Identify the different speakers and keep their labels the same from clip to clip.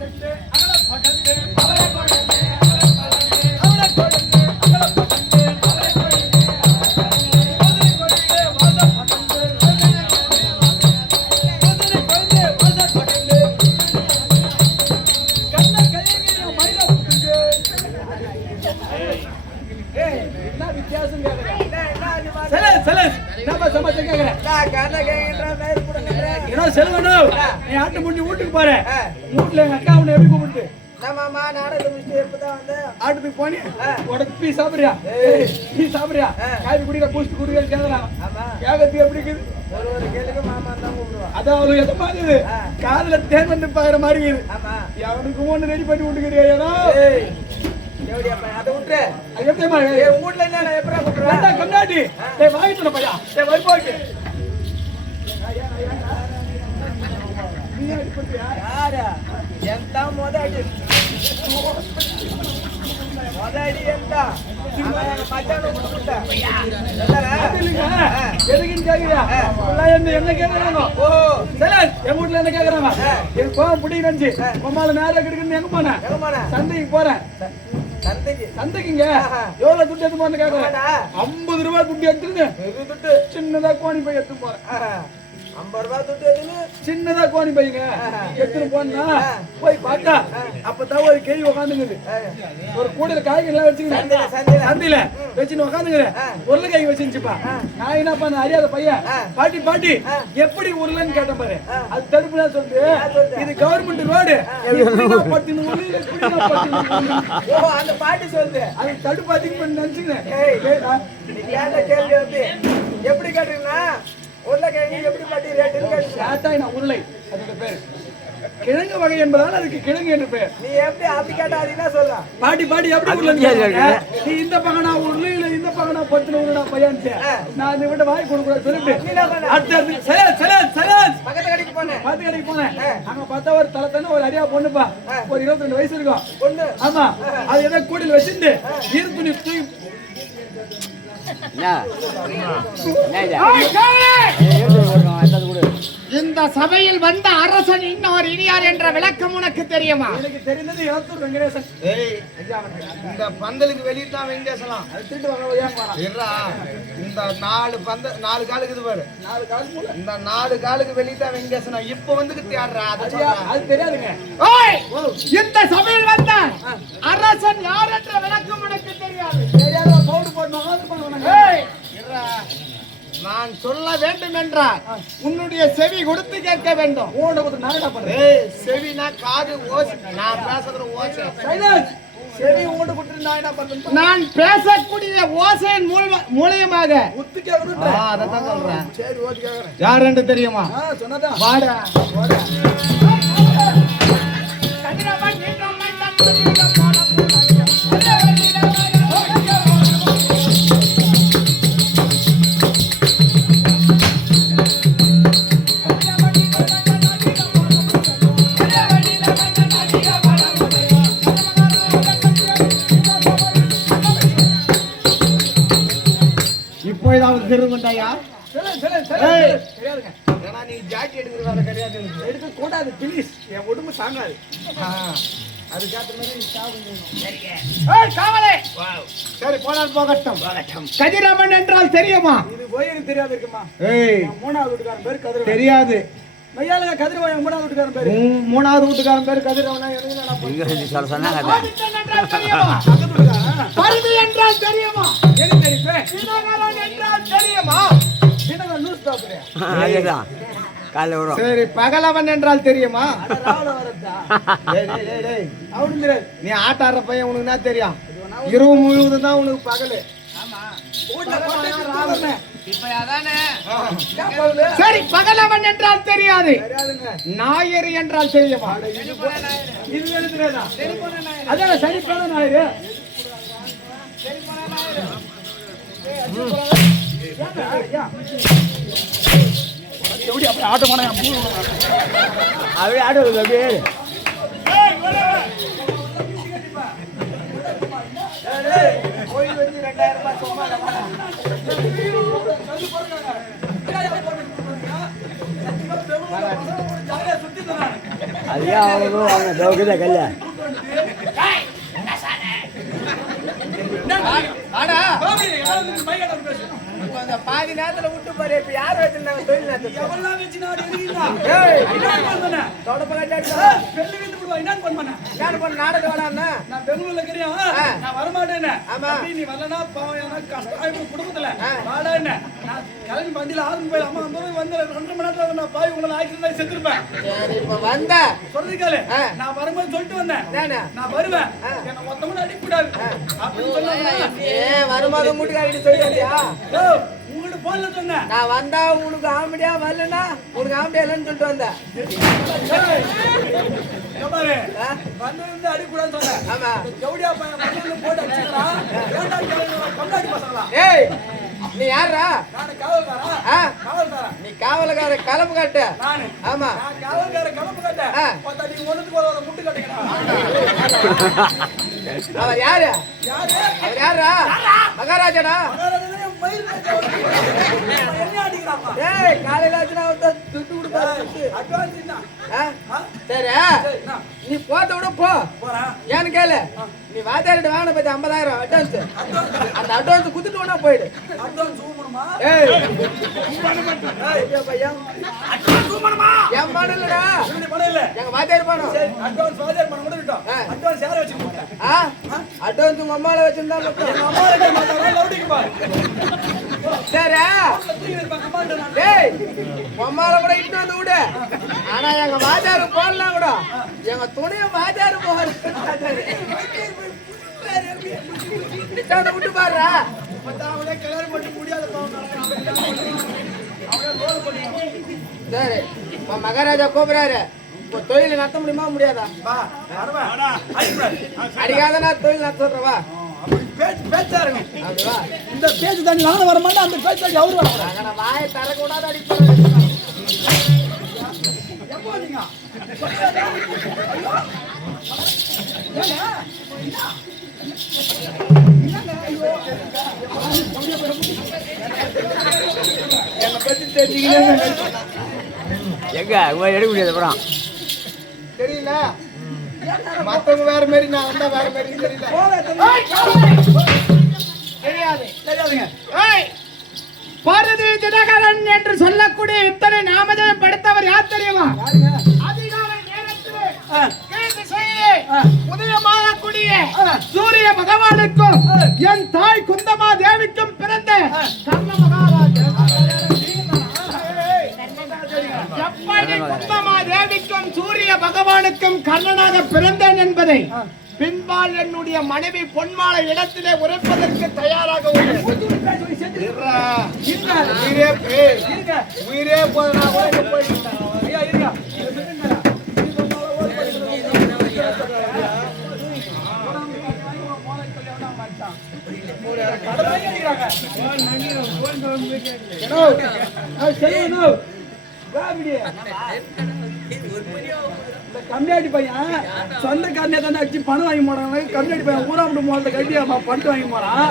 Speaker 1: படத்து
Speaker 2: அகல படத்து
Speaker 1: அவரை
Speaker 2: படத்து பீ சாப்பிடுறியா. பீ சாப்பிடுறியா. காய்ச்சி குடிக்க பூஸ்ட் குடிக்க கேக்குறான்
Speaker 1: ஆமா.
Speaker 2: கேட்கறதுக்கு எப்படி இருக்குது
Speaker 1: ஒரு ஒரு கேளுக்கு மாமான்னு தான் கூப்பிடுவான்.
Speaker 2: அதான் அவளுக்கு எந்த மாதிரி. காதுல தேன் வந்து பாக்குற மாதிரி இருக்குது
Speaker 1: ஆமா.
Speaker 2: அவனுக்கு ஒண்ணு ரெடி பண்ணி விட்டுக்கிறியா ஏன்னா டேய் வாங்கிட்டு பையா நீ பண்றியா
Speaker 1: யாரு? எந்த மொத அடி?
Speaker 2: என்ன? கேக்குறாங்க
Speaker 1: ஓ,
Speaker 2: என் வீட்டுல என்ன கேக்குறாங்க. என் கோவம் பிடிக்கிறேன்னு உமால நேரம் கிடைக்குன்னு எங்க போனேன்? சந்தைக்கு போறேன். சந்தைக்குங்க. எவ்வளவு துட்டு எடுத்து போறேன்னு கேக்குறேன். ஐம்பது ரூபாய் துட்டு எடுத்துருங்க. சின்னதா கோணி பை எடுத்து போறேன்.
Speaker 1: ஐம்பது ரூபாய் துட்டு எதுன்னு?
Speaker 2: சின்னதா கோணி பையங்க. எடுத்துட்டு போனா. போய் பார்த்தா அப்பதான் ஒரு கேள்வி உட்காந்துங்குது. ஒரு கூடையில காய்கறி எல்லாம் வச்சுக்கிறேன்
Speaker 1: சந்தையில.
Speaker 2: வச்சுன்னு உட்காந்துக்கிறேன்
Speaker 1: ஆ.
Speaker 2: உருளைக்காய் வச்சுச்சுப்பா நான் என்ன பண்ண அறியாத பையன். பாட்டி பாட்டி. எப்படி உருளைன்னு கேட்டேன் பாரு. அது தடுப்பு சொல்லுது
Speaker 1: சொல்லுது?
Speaker 2: இது கவர்மெண்ட் ரோடு பட்டின நான்
Speaker 1: அந்த பாட்டி சொல்லுது
Speaker 2: அது தடுப்பு அதிகம் பண்ணி நினைச்சுக்கிறேன்
Speaker 1: ஏய்.
Speaker 2: ஏய், நான்
Speaker 1: நீ கேட்ட கேள்வி வந்து எப்படி கேட்டீங்கன்னா உருளைக்கிழங்கு எப்படி பாட்டி
Speaker 2: ஷார்ட்டாய் நான் உருளை அதோட பேர். கிழங்கு வகை என்பதால் அதுக்கு கிழங்கு என்று பெயர்.
Speaker 1: நீ எப்படி அப்படி கேட்டா அதுனா சொல்லலாம்
Speaker 2: பாட்டி பாட்டி எப்படி கேட்டாங்க? நீ இந்த பகனா உருளை இல்ல இந்த பகனா பத்தின உருளா பையன் நான் இந்த விட வாய் கொடுக்க கூடாது சொல்லிட்டு
Speaker 1: நீ?
Speaker 2: அடுத்த சரத் சரத் சரத்
Speaker 1: பக்கத்து கடைக்கு போனேன்.
Speaker 2: பாத்து கடைக்கு போனேன். அங்க பார்த்தா ஒரு தலை தானே ஒரு அரியா பொண்ணுப்பா. ஒரு இருபத்தி ரெண்டு வயசு இருக்கும்.
Speaker 1: பொண்ணு.
Speaker 2: ஆமா. அது ஏதோ கூடையில் வச்சிருந்து துணி தூக்கி
Speaker 3: இந்த சபையில் வந்த அரசன் இன்னொரு இனியார் என்ற விளக்கம் உனக்கு தெரியுமா?
Speaker 2: எனக்கு தெரிந்தது எழுத்தூர் வெங்கடேசன்.
Speaker 4: இந்த பந்தலுக்கு வெளியே தான் வெங்கடேசலாம் இந்த நாலு பந்த நாலு காலுக்கு இது பாரு.
Speaker 2: நாலு கால் மூல
Speaker 4: இந்த நாலு காலுக்கு வெளியே தான் வெங்கடேசனா இப்போ வந்துக்கு தேடுறா அதை
Speaker 2: தெரியாதுங்க!
Speaker 3: இந்த சபையில் வந்த சொல்ல வேண்டும் என்றால் உன்னுடைய செவி கொடுத்து கேட்க வேண்டும்.
Speaker 4: செவினா காது ஓசை. நான் பேசுறது ஓசை.
Speaker 2: சைலன்ஸ். சரி ஊட கொடுத்து நான் என்ன பண்றேன்
Speaker 3: நான் பேசக்கூடிய ஓசையின் மூலியமாக.
Speaker 2: முத்து கேட்கணும்
Speaker 4: ஆ, அதைத்தான் சொல்றேன்.
Speaker 2: சரி ஓட்டு கேட்கறேன்.
Speaker 3: யார் என்று தெரியுமா?
Speaker 2: ஆ சொன்னதான்.
Speaker 3: வாடா. இப்போதாவது திரும்பண்டாயா
Speaker 4: ஏன்னா நீ ஜாக்கி எடுக்கிற வேலை கிடையாது.
Speaker 2: எடுக்க கூடாது ப்ளீஸ் என் உடம்பு தாங்காது. அதுக்கேற்ற மாதிரி
Speaker 3: சரி போனால் போகட்டும். கதிரவன் என்றால் தெரியுமா?
Speaker 2: இது போய் எனக்கு தெரியாது இருக்குமா?
Speaker 3: ஏய்.
Speaker 2: மூணாவது வீட்டுக்காரன் பேர் கதிரவன்.
Speaker 3: தெரியாது.
Speaker 2: மையாளுங்க கதிரவன் மூணாவது வீட்டுக்காரன் பேரு.
Speaker 3: மூணாவது வீட்டுக்காரன் பேரு கதிரவனா? எனக்கு? ஆதித்தன் என்றால் தெரியுமா? பருதி என்றால் தெரியுமா?
Speaker 2: எனக்கு தெரியும்
Speaker 3: தினகரன் என்றால் தெரியுமா?
Speaker 2: சின்னதா நியூஸ்
Speaker 3: சரி பகலவன் என்றால் தெரியுமா?
Speaker 2: ராவல வரதா
Speaker 3: டேய், டேய், டேய், டேய்.
Speaker 2: அவனு தெரியாது
Speaker 3: நீ ஆட்டாடுற பையன் உனக்கு என்ன தெரியும்? இரவு முழுவதும் தான் உனக்கு பகலு.
Speaker 2: வீட்டுல போட்டா
Speaker 3: சரி பகலவன் என்றால் தெரியாது. ஞாயிறு என்றால் தெரியுமா?
Speaker 2: இது அதான் எப்படி அப்படி ஆட்ட போனா
Speaker 3: அப்படியே. ஆடுவது அப்படியே
Speaker 1: கோயில் வச்சு ரெண்டாயிரம் ரூபாய் சும்மா இல்ல. அந்த பாதி நேரத்துல விட்டு பாரு இப்ப யார் வச்சிருந்தாங்க தொழில் நேரத்துல? தொடப்ப கட்டாடி
Speaker 2: என்னன்னு பண்ண.
Speaker 1: என்ன பண்ண நாடகம் வேணாம்னா
Speaker 2: நான் பெங்களூர்ல இருக்கிறேன். நான் வரமாட்டேன்னு.
Speaker 1: ஆமா.
Speaker 2: தம்பி, நீ வரலனா பாவம் கஷ்டம் குடும்பத்துல.
Speaker 1: ஆ.
Speaker 2: வாடான்னு. நான் கிளம்பி வண்டியில போய் அம்மா அந்த வந்து ரெண்டரை மணி நேரத்துல நான் பாய் உங்களை ஆக்சிடென்ட் ஆகி செத்துருப்பேன்.
Speaker 1: சரி இப்ப வந்த.
Speaker 2: நான் வரும்போது சொல்லிட்டு வந்தேன்.
Speaker 1: நானு
Speaker 2: வருவேன். என்னை மொத்தமா அடிக்கக்கூடாது. அப்படின்னு சொன்னாங்க.
Speaker 1: மூட்டுக்காரிட்டு
Speaker 2: உங்ககிட்ட போன்ல சொன்னேன்.
Speaker 1: நான் வந்தா உனக்கு ஆம்படியா வரலனா உனக்கு ஆம்படியா இல்லைன்னு சொல்லிட்டு வந்தேன்
Speaker 2: பாரு. சொன்னேன்.
Speaker 1: ஆமா
Speaker 2: ஜவுடியா பையன் போட்டு அடிச்சுக்கிறான். பொண்டாட்டி பசங்களா?
Speaker 1: ஏய் நீ யாரா? நீ காவலக்கார கலப்பு காட்டு. ஆமா
Speaker 2: கட்டேன்.
Speaker 1: ஆ.
Speaker 2: பார்த்தா நீ ஒரு முட்டு கட்டுங்கடா.
Speaker 1: அவர் யாரு
Speaker 2: யாரு?
Speaker 1: அவர் யாரா மகாராஜாடா
Speaker 2: மகாராஜனே
Speaker 1: நீ போத்த விட போ. ஏன்னு கேளு. நீ வாத்தியார்கிட்ட வாங்கின பத்தி ஐம்பதாயிரம் அட்வான்ஸ். அந்த அட்வான்ஸ் குத்துட்டு வேணா போயிடு.
Speaker 2: அட்வான்ஸ்
Speaker 1: என் பணம் இல்லடா.
Speaker 2: இப்படி பணம் இல்ல.
Speaker 1: எங்க வாத்தியார் பணம்
Speaker 2: அட்வான்ஸ் வாத்தியார் பணம். அட்வான்ஸ் யாரை?
Speaker 1: ஆ? அட்வான்ஸ் உங்க அம்மால வச்சிருந்தா
Speaker 2: எங்க? லவுடிக்கு பாரு.
Speaker 1: சரி. டேய் அம்மால கூட இட்டு வந்து விடு. ஆனா எங்க வாத்தியாரு போடலாம் கூட எங்க துணைய வாத்தியாரு போகாது விட்டு பாரு
Speaker 2: அவனே கல்யாணம் பண்ண முடியாத.
Speaker 1: சரி இப்ப மகாராஜா கூப்பிடுறாரு இப்போ தொழில் நடத்த முடியுமா முடியாதா. அடிக்காத நான் தொழில் நடத்த சொல்றேன் வா
Speaker 2: அப்படி பேச்சு இருக்கும். இந்த பேச்சு தாண்டி நானும் வர மாட்டேன் அந்த பேச்சு அவரு வர
Speaker 1: நான் வாயை தரக்கூடாது
Speaker 2: வந்தீங்க?
Speaker 5: எங்க? எடுக்க முடியாது அப்புறம்.
Speaker 3: தெரியல. மத்தவங்க வேற மாதிரி நான் வந்தா வேற மாதிரி தெரியல.
Speaker 1: தெரியாது.
Speaker 2: தெரியாதுங்க.
Speaker 3: பாரதி தினகரன்! பிறந்தேன் என்பதை பின்பால் என்னுடைய மனைவி பொன்மாலை இடத்திலே உரைப்பதற்கு தயாராக. உயிரே போதுனா
Speaker 2: கம்மியாடி பையன். சொந்தக்காரனே தானே அடிச்சு பணம் வாங்கி போறாங்க கம்மியாடி பையன் ஊராம்பட்டு மோளத்தை கட்டி அவன் பண்ணிட்டு வாங்கி போறான்.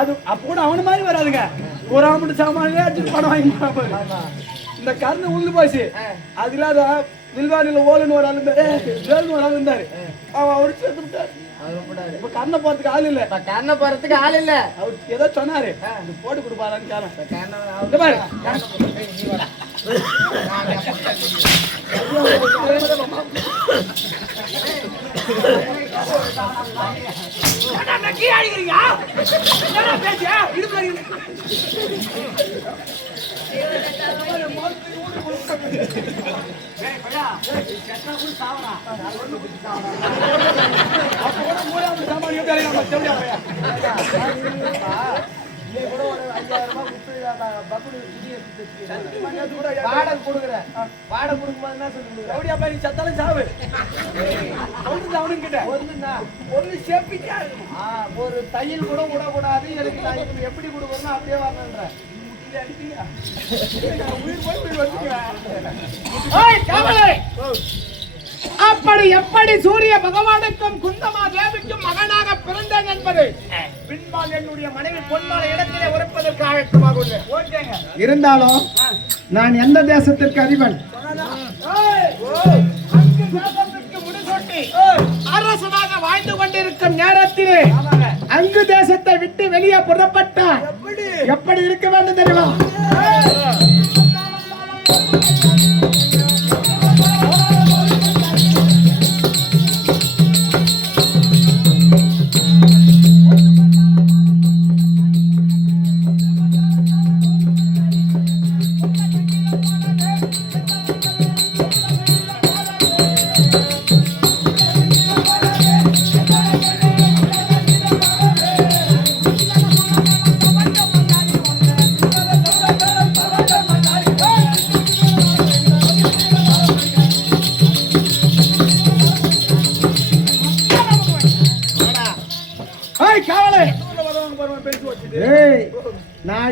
Speaker 2: அது அப்ப கூட அவன மாதிரி வராதுங்க. ஊராம்பட்டு சாமான்லயே அடிச்சு பணம் வாங்கி போறான் இந்த கருணை உழுந்து போச்சு. அது இல்லாத வில்வானில ஓலுன்னு ஒரு ஆள் இருந்தாரு. வேலுன்னு ஒரு ஆள் இருந்தாரு. அவன் அவரு சேர்த்து விட்டாரு. இப்ப கண்ணை போறதுக்கு ஆள் இல்ல.
Speaker 1: கண்ணை போறதுக்கு ஆள் இல்ல.
Speaker 2: அவர் ஏதோ சொன்னாரு. இது போட்டு கொடுப்பாரான்னு
Speaker 1: கண்ணை
Speaker 2: இந்த பாரு
Speaker 1: வாடகை கொடுக்குறேன் வாடகை கொடுக்கும்போது என்ன சொல்லி கொடுக்குறேன்
Speaker 2: பாரு, நீ செத்தாலும் சாவு. அவனுக்கு அவனுக்கு கிட்ட.
Speaker 1: ஒண்ணுண்ணா
Speaker 2: ஒண்ணு சேப்பிட்டா
Speaker 1: ஆ, ஒரு தையல் கூட விடக்கூடாது. எனக்கு நான் எப்படி கொடுக்கணும் அப்படியே வாங்கன்றேன்
Speaker 3: அப்படி எப்படி சூரிய பகவானுக்கும் குந்தமா தேவிக்கும் மகனாக பிறந்தேன் என்பது பின்பால் என்னுடைய மனைவி பொன்மாலை இடத்திலே உரைப்பதற்கு ஆயத்தமாக. இருந்தாலும் நான் எந்த தேசத்திற்கு அதிபன்? அரசனாக வாழ்ந்து கொண்டிருக்கும் நேரத்திலே. அங்கு தேசத்தை விட்டு வெளியே புறப்பட்டார்
Speaker 2: எப்படி?
Speaker 3: எப்படி இருக்க வேண்டும் தெரியுமா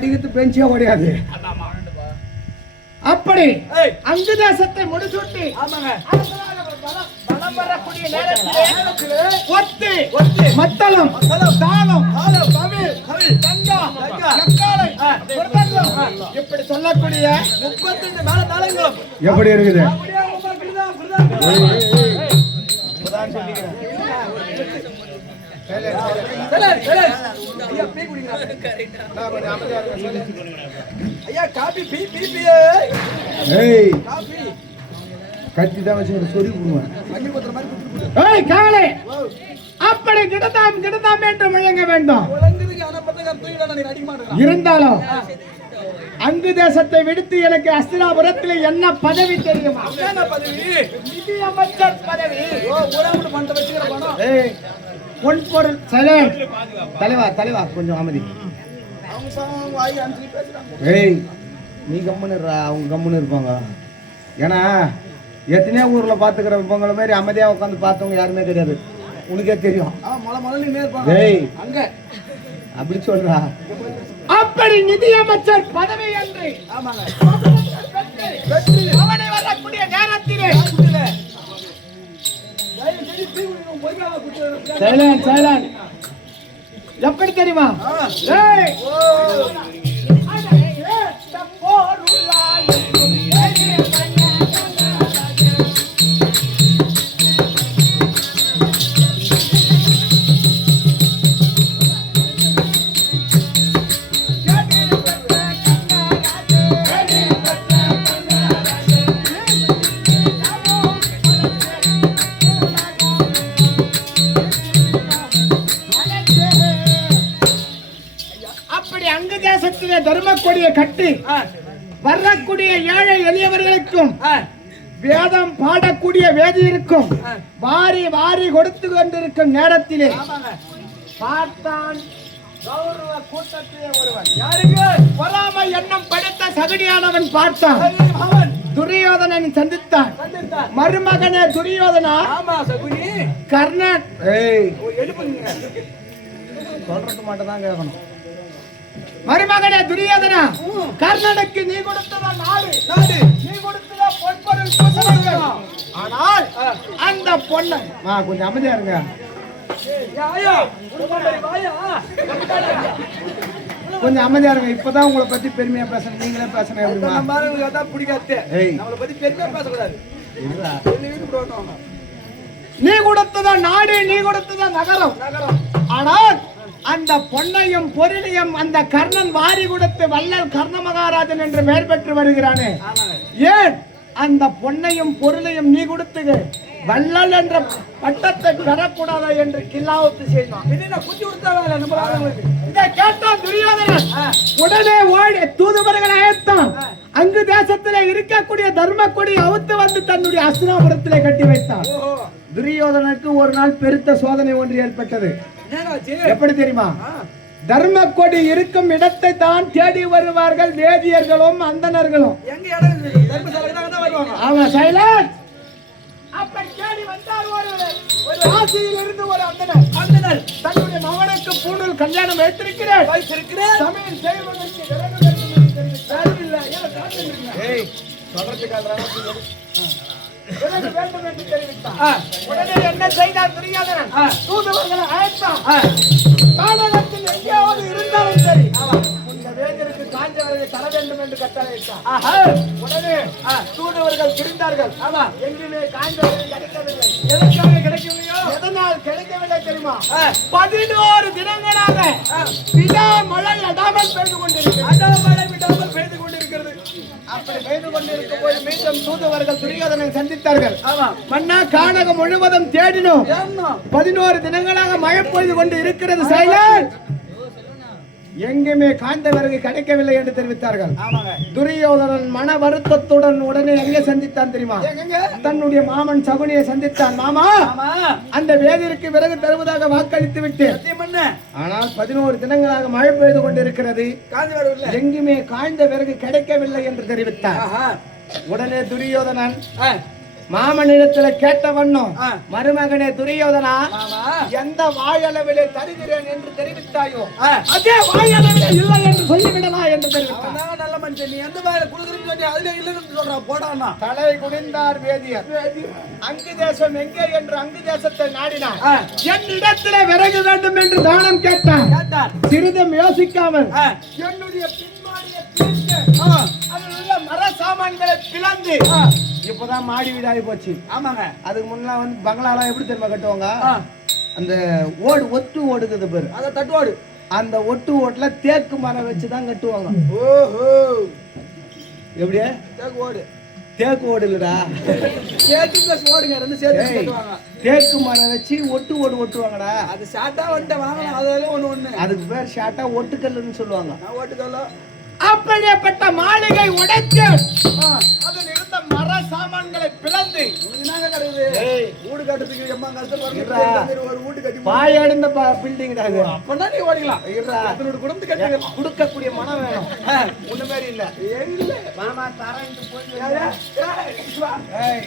Speaker 3: அடிக்கிறது பெஞ்சே ஓடியாது. அப்படி. அங்கு தேசத்தை நேரத்திலே ஒத்து
Speaker 2: ஒத்து.
Speaker 3: மத்தளம். தாளம்
Speaker 2: தமிழ் ஆ.
Speaker 3: மிருதங்கம் இப்படி சொல்லக்கூடிய
Speaker 2: முப்பத்தஞ்சு மேல தாளங்களும்
Speaker 3: எப்படி இருக்குது? கத்தி தான் வச்சு சொல்லி விடுவேன் அப்படி கிடதாம் கிடதாம் என்று முழங்க வேண்டும். இருந்தாலும் அங்கு தேசத்தை விடுத்து எனக்கு அஸ்தினாபுரத்தில் என்ன பதவி தெரியுமா?
Speaker 2: பதவி?
Speaker 3: நிதி அமைச்சர் பதவி
Speaker 2: ஓ, ஊராமுடு பணத்தை வச்சுக்கிற பணம்.
Speaker 3: ஏய் பொன் பொருள் சைலண்ட் தலைவா தலைவா கொஞ்சம் அமைதி. ஏய் நீ கம்முன்னு இருடா, அவங்க கம்முன்னு இருப்பாங்க ஏன்னா எத்தனையோ ஊர்ல பாத்துக்கிற பொங்கல மாதிரி அமைதியா உட்காந்து பார்த்தவங்க யாருமே கிடையாது உனக்கே தெரியும். ஏய்
Speaker 2: அங்க.
Speaker 3: அப்படி சொல்றா அப்படி நிதி அமைச்சர் பதவி என்று
Speaker 2: ஆமாங்க.
Speaker 3: அவனை வரக்கூடிய நேரத்திலே சைலண்ட் சைலண்ட் எப்படி தெரியுமா. ஏய்
Speaker 2: ஆ,
Speaker 3: வேதம் பாடக்கூடிய வேதியிருக்கும்
Speaker 2: ஆ.
Speaker 3: வாரி வாரி கொடுத்து கொண்டிருக்கும் நேரத்திலே. பார்த்தான் கௌரவ கூட்டத்திலே ஒருவன்
Speaker 2: யாருக்கு?
Speaker 3: பொறாமை எண்ணம் படைத்த சகடியானவன் பார்த்தான்
Speaker 2: அவன்.
Speaker 3: துரியோதனன் சந்தித்தான். மருமகனே துரியோதனா
Speaker 2: ஆமா, சகுனி.
Speaker 3: கர்ணன் ஏய்
Speaker 2: ஓ, எழுப்புங்க.
Speaker 3: சொல்றது மட்டும் தான் கேட்கணும் மருமகனே துரியோதனா கர்ணனுக்கு நீ கொடுத்ததா நாடு
Speaker 2: நாடு.
Speaker 3: நீ கொடுத்ததா பொற்பொருள் பூசணங்கள். ஆனால். அந்த பொண்ணை மா கொஞ்சம் அமைதியா இருங்க. கொஞ்சம் அமைதியா இருங்க இப்பதான் உங்களை பத்தி பெருமையா பேசணும் நீங்களே பேசணும் எப்படிமா
Speaker 2: பிடிக்காது. நம்மளை பத்தி பெருமையா பேசக்கூடாது.
Speaker 3: நீ கொடுத்ததா நாடு நீ கொடுத்ததா நகரம்
Speaker 2: நகரம்.
Speaker 3: ஆனால் அந்த பொன்னையும் பொருளையும் அந்த கர்ணன் வாரி கொடுத்து வள்ளல் கர்ண மகாராஜன் என்று பெயர் பெற்று வருகிறானே. ஏன் அந்த பொன்னையும் பொருளையும் நீ கொடுத்து வள்ளல் என்ற பட்டத்தை பெறக்கூடாதா என்று கில்லாவுத்து செய்தான்
Speaker 2: ஆளுங்களுக்கு?
Speaker 3: இதை கேட்டான் துரியோதனன். உடனே ஓடி தூதுவர்கள் அழைத்தான் அங்கு தேசத்திலே இருக்கக்கூடிய தர்ம கொடி அவுத்து வந்து தன்னுடைய அஸ்தினாபுரத்திலே கட்டி வைத்தான். துரியோதனுக்கு ஒரு நாள் பெருத்த சோதனை ஒன்று ஏற்பட்டது? எப்படி தெரியுமா. தர்ம கொடி இருக்கும் இடத்தை தான் தேடி வருவார்கள் வேதியர்களும்
Speaker 2: வருவாங்க.
Speaker 3: ஆமா சைலன்ஸ் அப்படி தேடி வந்தார் ஒரு ராசியில் இருந்து ஒரு அந்தணர்
Speaker 2: அந்தணர்.
Speaker 3: தன்னுடைய மகனுக்கு பூணூல் கல்யாணம் வைத்திருக்கிறார்
Speaker 2: வயசிருக்கிறேன்.
Speaker 3: சமையல் செய்வதற்கு
Speaker 2: இல்ல. ஏன்?
Speaker 3: ஏய் விறகு வேண்டும் என்று தெரிவித்தார்
Speaker 2: ஆ.
Speaker 3: உடனே என்ன செய்தார் துரியோதனன். தூதுவர்களை அழைத்தான்
Speaker 2: ஆ.
Speaker 3: கானகத்தில் எங்கேயாவது இருந்தாலும் சரி இந்த வேந்தருக்கு காஞ்ச விறகு தர வேண்டும் என்று கட்டளையிட்டார். உடனே தூதுவர்கள் பிரிந்தார்கள்
Speaker 2: ஆமா.
Speaker 3: எங்குமே காஞ்ச விறகு கிடைக்கவில்லை
Speaker 2: எதற்காக கிடைக்கலையோ?
Speaker 3: எதனால் கிடைக்கவில்லை தெரியுமா. பதினோரு தினங்களாக. விடா மழை அடாமல் பெய்து கொண்டிருக்கிறது
Speaker 2: மழை விடாமல் பெய்து கொண்டிருக்கிறது.
Speaker 3: அப்படி பெய்து கொண்டிருக்கும் போது மீண்டும் தூதுவர்கள் துரியோதனை சந்தித்தார்கள்
Speaker 2: ஆமா.
Speaker 3: மன்னா கானகம் முழுவதும் தேடினோம்? பதினோரு தினங்களாக மழை பொய்து கொண்டு இருக்கிறது சைலண்ட் எங்குமே காந்த விறகு கிடைக்கவில்லை என்று தெரிவித்தார்கள். துரியோதனன் மன வருத்தத்துடன் உடனே எங்கே சந்தித்தான் தெரியுமா? தன்னுடைய மாமன் சகுனியை சந்தித்தான் மாமா. அந்த வேதிற்கு விறகு தருவதாக வாக்களித்து விட்டு. ஆனால் பதினோரு தினங்களாக மழை பெய்து கொண்டிருக்கிறது. எங்குமே காய்ந்த விறகு கிடைக்கவில்லை என்று தெரிவித்தார். உடனே துரியோதனன். மாமனிடத்துல கேட்ட வண்ணம். மருமகனே துரியோதனா எந்த வாயளவிலே தருகிறேன் என்று தெரிவித்தாயோ. அதே வாயளவிலே இல்லை என்று சொல்லிவிடலாம் என்று தெரிவித்தார்.
Speaker 2: அவன்தான் நல்ல மனுஷன். நீ எந்த வேலை கொடுக்குறேன்னு சொல்லி அதுல இல்லைன்னு சொல்றான் போடான்னா
Speaker 3: தலை குனிந்தார் வேதியர். அங்கு தேசம் எங்கே என்று அங்கு தேசத்தை நாடினார். என்னிடத்திலே விறகு வேண்டும் என்று தானம் கேட்டார்.
Speaker 2: கேட்டார்.
Speaker 3: சிறிதும் யோசிக்காமல். என்னுடைய பின்மாடியை. அதில் உள்ள மர சாமான்களை பிளந்து. இப்பதான் மாடி வீடாகி போச்சு.
Speaker 2: ஆமாங்க.
Speaker 3: அதுக்கு முன்னா வந்து பங்களாலாம் எப்படி தெரியுமா கட்டுவாங்க. அந்த ஓடு ஒட்டு ஓடுக்குது பேரு.
Speaker 2: அத தட்டுவாடு
Speaker 3: அந்த ஒட்டு ஓட்டுல தேக்கு மரம் வச்சு தான் கட்டுவாங்க.
Speaker 2: ஓஹோ.
Speaker 3: எப்படியே?
Speaker 2: தேக்கு ஓடு.
Speaker 3: தேக்கு ஓடு இல்லடா.
Speaker 2: தேக்கு பிளஸ் ஓடுங்க ரெண்டு சேர்த்து கட்டுவாங்க.
Speaker 3: தேக்கு மரம் வச்சு ஒட்டு ஓடு ஒட்டுவாங்கடா.
Speaker 2: அது ஷார்ட்டா வந்துட்டு வாங்கலாம். அதெல்லாம் ஒண்ணு ஒண்ணு.
Speaker 3: அதுக்கு பேர் ஷார்ட்டா ஒட்டுக்கல்லுன்னு சொல்லுவாங்க.
Speaker 2: நான் ஓட்டுக்கல
Speaker 3: அப்படியேப்பட்ட மாளிகை உடைத்து அதில் இருந்த சாமான்களை பிளந்து.
Speaker 2: வீடு கட்டுறதுக்கு எம்மா கஷ்டப்படுறது
Speaker 3: இருடா.
Speaker 2: இந்த மாதிரி ஒரு வீடு கட்டி
Speaker 3: பாய் அடைந்த பில்டிங்
Speaker 2: அப்பனா நீ ஓடிக்கலாம். அதனோட குடும்பத்து கட்டி
Speaker 3: கொடுக்கக்கூடிய மனம் வேணும். உன்ன மாதிரி இல்ல.
Speaker 2: இல்ல
Speaker 3: மாமா.
Speaker 2: ஏய்.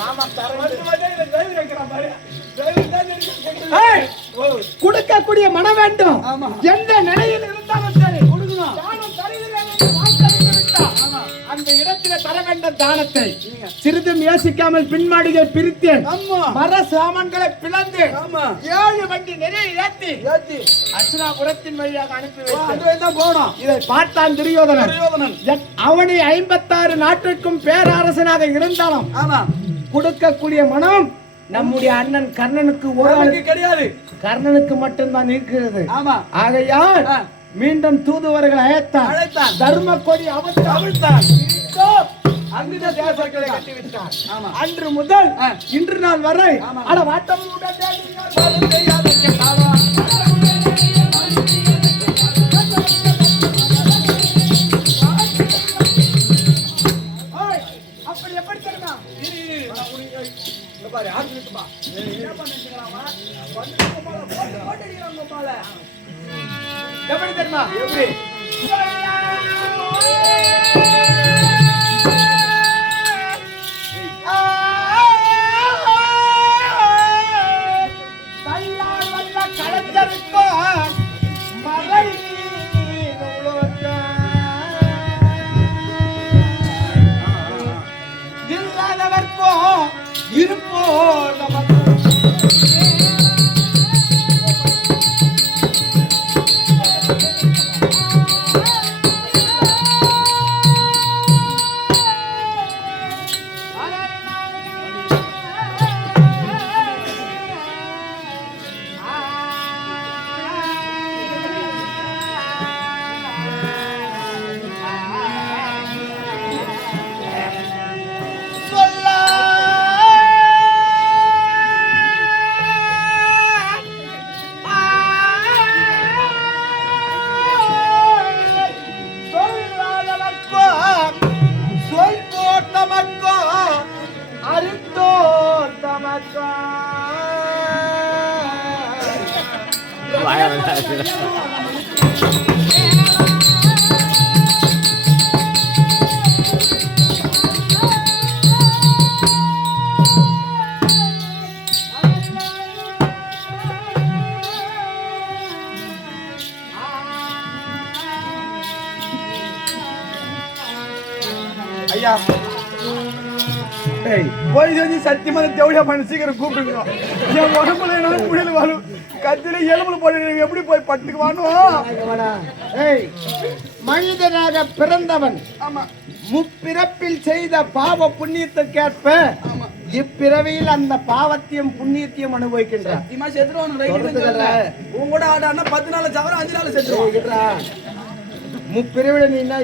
Speaker 3: மாமா ஏய், கொடுக்கக்கூடிய மனம் வேண்டும். எந்த நிலையில் இருந்தாலும் சரி.
Speaker 2: கொடுக்கணும்.
Speaker 3: அந்த இடத்திலே தர வேண்டும் தானத்தை சிறிதும் யோசிக்காமல் பின்மாடியை பிரித்தேன். மர சாமான்களை பிளந்து ஏழு வண்டி நிறைய ஏத்தி அசுராபுரத்தின் வழியாக அனுப்பி
Speaker 2: போகணும்.
Speaker 3: இதை பார்த்தான் துரியோதனன். அவனை ஐம்பத்தாறு நாட்டிற்கும் பேரரசனாக இருந்தாலும் கொடுக்கக்கூடிய மனம் நம்முடைய அண்ணன் கர்ணனுக்கு ஒரு
Speaker 2: கிடையாது.
Speaker 3: கர்ணனுக்கு மட்டும்தான் இருக்கிறது.
Speaker 2: ஆமா.
Speaker 3: ஆகையால். மீண்டும் தூதுவர்கள் அழைத்தான்
Speaker 2: அழைத்தான்.
Speaker 3: தர்ம கொடி அவன்
Speaker 2: அவிழ்த்தான்.
Speaker 3: இதோ
Speaker 2: அங்குத
Speaker 3: அன்று முதல். இன்று நாள் வரை வாட்டம்
Speaker 2: பாரு, ஆடு நிறுத்துப்பா. என்ன கோபால, போட்டு, போட்டு.
Speaker 3: எப்படி தெரியுமா
Speaker 2: எப்படி? போய் செஞ்சு சத்தியமா தேவடியா பண்ணி சீக்கிரம் கூப்பிடுங்க என் உடம்புல என்னால முடியல வாழும் கத்தில எலும்புல போட்டு எப்படி போய் பட்டுக்கு வாணும்
Speaker 3: ஏய் மனிதனாக பிறந்தவன்
Speaker 2: ஆமா
Speaker 3: முப்பிறப்பில் செய்த பாவ புண்ணியத்துக்கேற்ப இப்பிறவியில் அந்த பாவத்தையும் புண்ணியத்தையும் அனுபவிக்கின்றான்
Speaker 2: கூட ஆடானா பத்து நாள் சவரம் அஞ்சு நாள் செத்துருவான்
Speaker 3: முப்பிறவில நீ என்ன